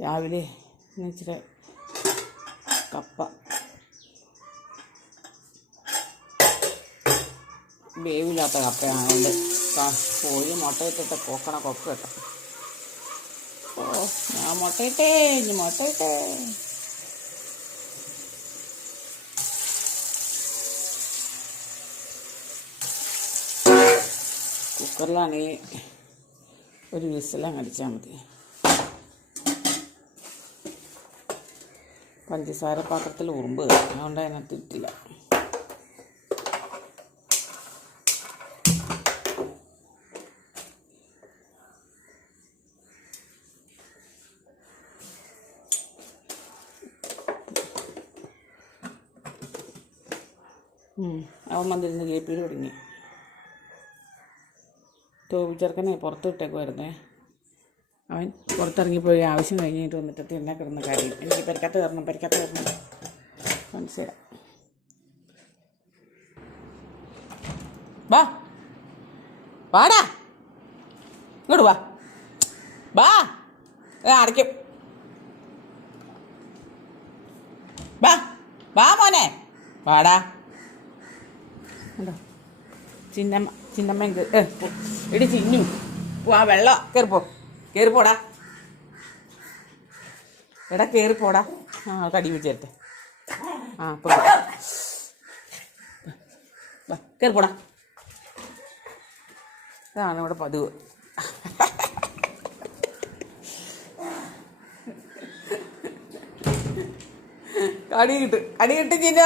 രാവിലെ ഇച്ചിരി കപ്പ. വേവില്ലാത്ത കപ്പയായതുകൊണ്ട് ക- കോഴി മുട്ടയിട്ടിട്ട് പോക്കണ കൊക്ക് കേട്ടോ. ഓ ഞാൻ മുട്ടയിട്ടേ ഇനി മുട്ടയിട്ടേ. കുക്കറിലാണെങ്കിൽ ഒരു വിസിലങ്ങടിച്ചാൽ മതി. പഞ്ചസാര പാത്രത്തിൽ ഉറുമ്പ്. അതുകൊണ്ട് അതിനകത്ത് ഇട്ടില്ല. അവൻ വന്നിരുന്ന് കേൾപ്പിയിൽ തുടങ്ങി ടോബി ചെറുക്കനെ പുറത്ത് വിട്ടേക്കുമായിരുന്നേ അവൻ പുറത്തിറങ്ങിപ്പോയി ആവശ്യം കഴിഞ്ഞിട്ട് വന്നിട്ട് തിന്നെ കിടന്ന കാര്യം? എനിക്ക് പരിക്കത്ത് കയറണം പരിക്കത്ത് കയറണം മനസ്സിലാം വാ. വാടാ. ഇങ്ങോട്ട് വാ. വാ. അടയ്ക്കും. വാ. വാ മോനെ. വാടാ. കണ്ടോ? ചിന്നമ്മ ചിന്നമ്മ. എടി ചിന്നു. ആ വെള്ളം കയറിപ്പോ കയറിപ്പോടാ എടാ കയറിപ്പോടാ ആ കടി പിടിച്ചേരട്ടെ ആ പോടാ ഇതാണ് ഇവിടെ പതിവ്. കടി കിട്ട് കടി കിട്ടും ചിന്ന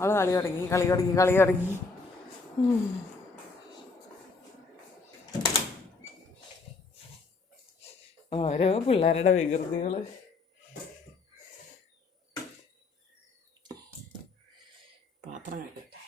ആൾ കളി തുടങ്ങി കളി തുടങ്ങി കളി തുടങ്ങി. ഓരോ പിള്ളേരുടെ വികൃതികൾ പാത്രം കഴുകട്ടെ.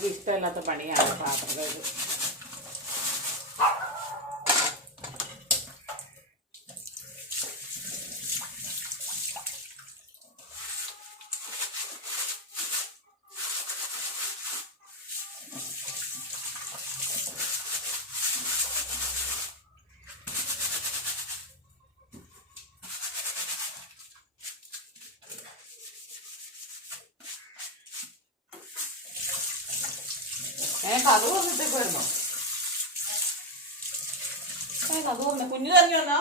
പെണ്ണുങ്ങൾക്ക് ഇഷ്ടമില്ലാത്ത പണിയാണ് പാത്രം കഴുകൽ ഏ കഥ വന്നിട്ടേക്ക് വരണോ കഥ വന്ന കുഞ്ഞു തന്നെ വന്നോ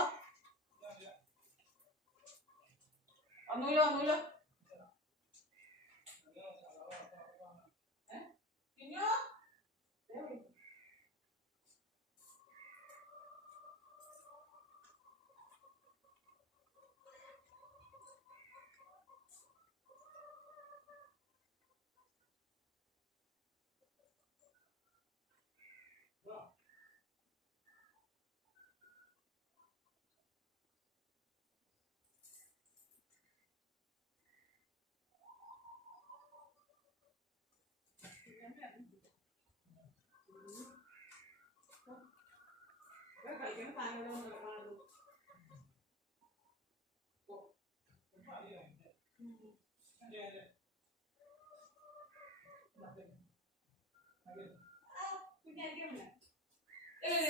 വന്നൂലോ വന്നൂലോ? കുഞ്ഞു?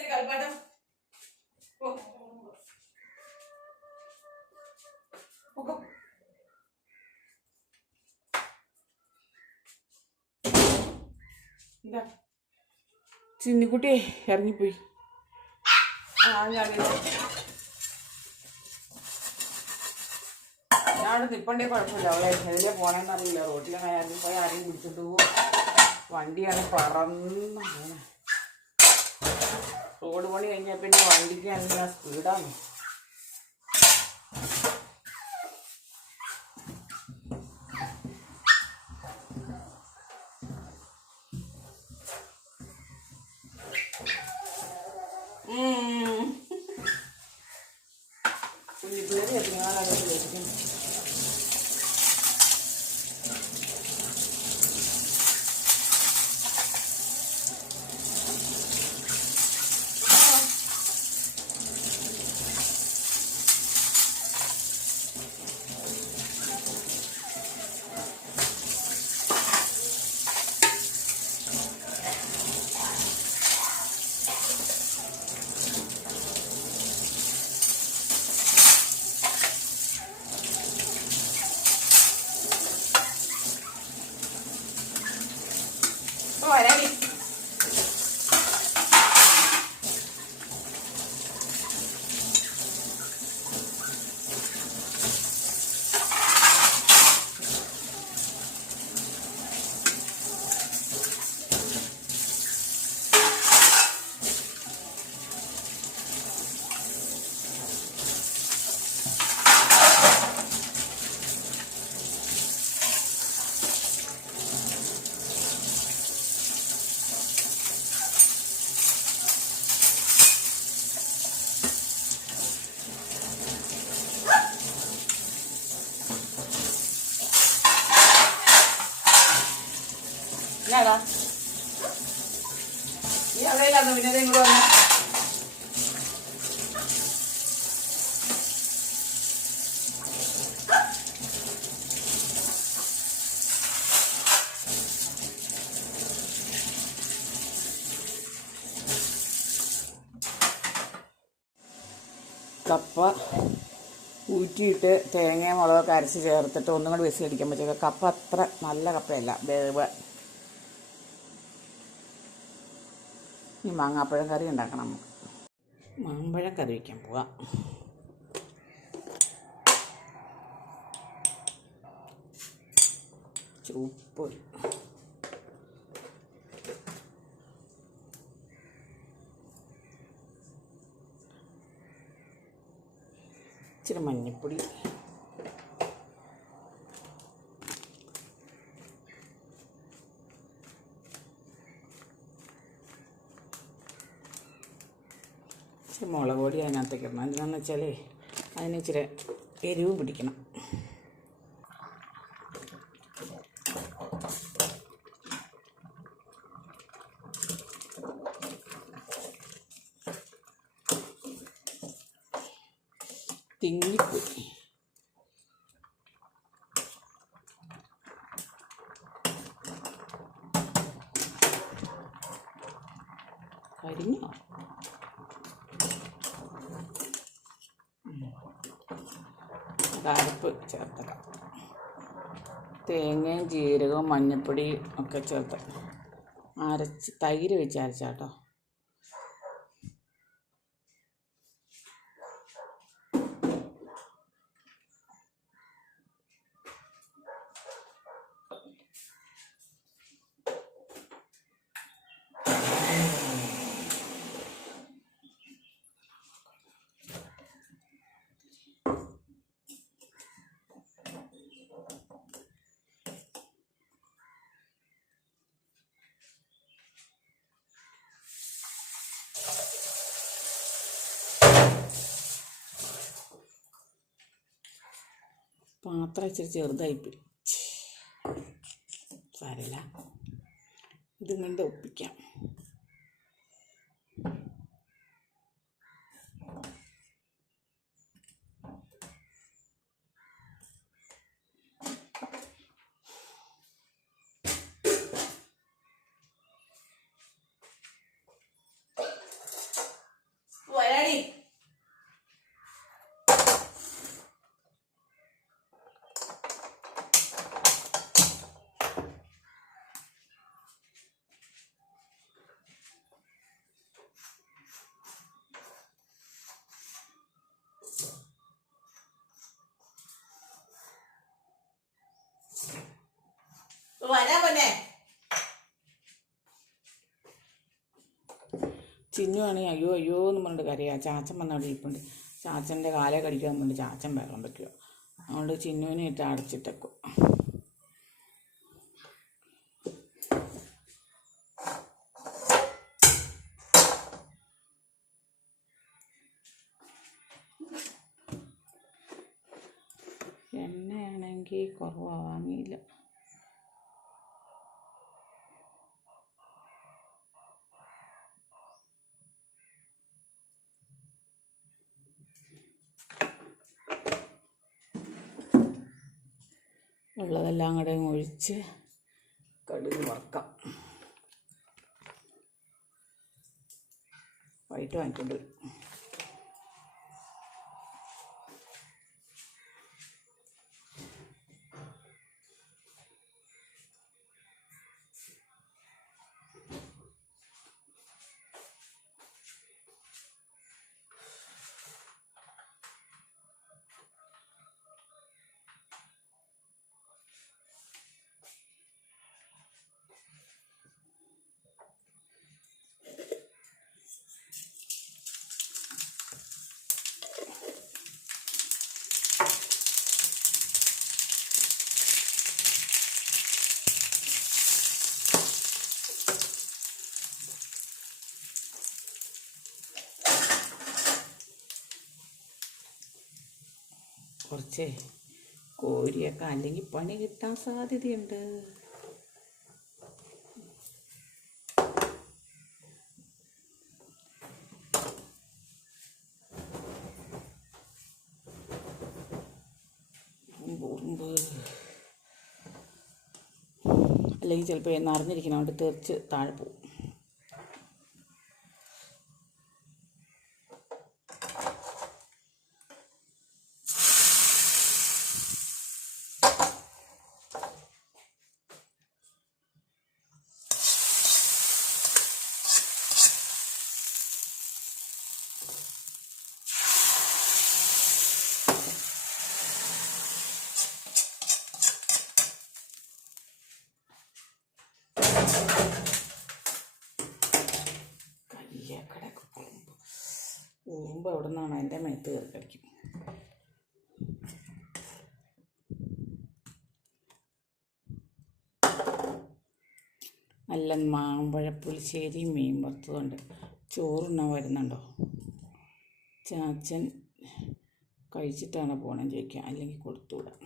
കളിപ്പാട്ടം. എന്താ? ചിന്നിക്കുട്ടി ഇറങ്ങിപ്പോയി. ആ ഞാൻ ഞാനവിടെ നിപ്പണ്ടേ കുഴപ്പമില്ല. അവളെ എതിലെ പോണെന്ന് അറിയില്ല. റോട്ടിലങ്ങനെ ഇറങ്ങി പോയി ആരെയും പിടിച്ചിട്ട് പോകും വണ്ടിയാണ് പറന്ന്. റോഡ് പണി കഴിഞ്ഞാൽ പിന്നെ വണ്ടിക്ക് അങ്ങനെ സ്പീഡാണ് ഓ വരാടി എന്നാടാ നീ അവിടെയില്ലായിരുന്നു പിന്നെ ഇത് ഇങ്ങോട്ട് വന്നെ കപ്പ ഊറ്റിയിട്ട് തേങ്ങയും മുളകൊക്കെ അരച്ച് ചേർത്തിട്ട് ഒന്നും കൂടി വിസിലടിക്കാൻ പറ്റുക കപ്പ അത്ര നല്ല കപ്പയല്ല. വേവ്. ഈ മാങ്ങാപ്പഴം കറി ഉണ്ടാക്കണം നമുക്ക്. മാമ്പഴം കറി വയ്ക്കാൻ പോവാം. ഉപ്പ് ഇച്ചിരി മഞ്ഞൾപ്പൊടി മുളക് പൊടി അതിനകത്തേക്ക് ഇടണം. എന്താണെന്ന് വെച്ചാൽ അതിന് ഇച്ചിരി എരിവ് പിടിക്കണം. തിങ്ങിപ്പോയി കരിഞ്ഞോ? അരപ്പ് ചേർത്തക്കാം തേങ്ങയും ജീരകവും മഞ്ഞൾപ്പൊടി ഒക്കെ ചേർത്ത് അരച്ച് തൈര് വെച്ച് അരച്ചാട്ടോ. പാത്രം ഇച്ചിരി ചെറുതായിപ്പോയി സാരമില്ല. ഇതും കണ്ട് ഒപ്പിക്കാം. ചിന്നുവാണെങ്കിൽ അയ്യോ അയ്യോ എന്ന് പറഞ്ഞിട്ട് കരയാ. ചാച്ചൻ വന്ന് അവിടെ ഇരിപ്പുണ്ട്. ചാച്ചന്റെ കാലേ കടിക്കാൻ പറഞ്ഞിട്ട് ചാച്ചൻ വെള്ളം വെക്കുക അതുകൊണ്ട് ചിന്നുവിനെ ഇട്ട് അടച്ചിട്ടേക്കും. എണ്ണയാണെങ്കിൽ കുറവാ. വാങ്ങിയില്ല. ഉള്ളതെല്ലാം കൂടെ ഒഴിച്ച് കടുക് വറക്കാം. വൈകിട്ട് വാങ്ങിക്കൊണ്ട് വരും. കുറച്ച് കോരിയൊക്കെ അല്ലെങ്കിൽ പണി കിട്ടാൻ സാധ്യതയുണ്ട്. അല്ലെങ്കിൽ ചിലപ്പോൾ നിറഞ്ഞിരിക്കണം അവിടെ തെറിച്ച് താഴെ പോകും കയ്യ കിടക്കും ഉറുമ്പ് ഉറുമ്പ് എവിടെ കയറി കളിക്കും നല്ല മാമ്പഴ പുളിശ്ശേരി മീൻ വറുത്തതുണ്ട്. ചോറുണ്ണാൻ വരുന്നുണ്ടോ? ചാച്ചൻ കഴിച്ചിട്ടാണ് പോകണം ചോദിക്കുക അല്ലെങ്കിൽ കൊടുത്തുവിടാം.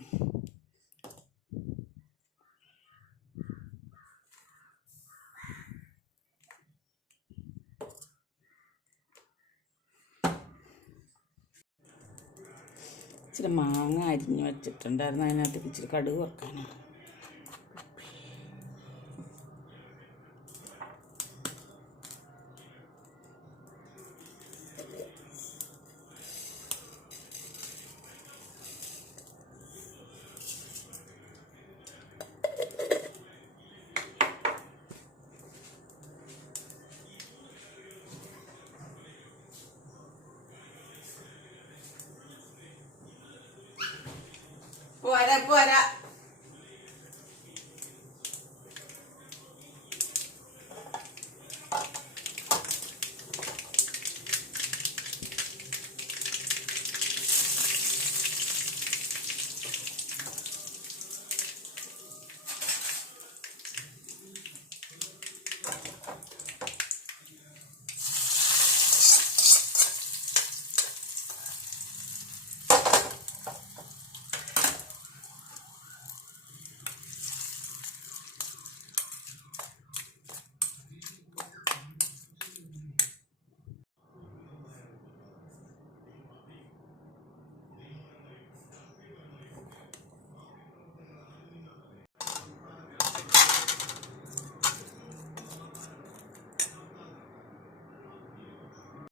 ഇച്ചിരി മാങ്ങ അരിഞ്ഞ് വെച്ചിട്ടുണ്ടായിരുന്നു. അതിനകത്ത് ഇച്ചിരി കടുക് വറുക്കാനാണ്. പോരാ പോരാ.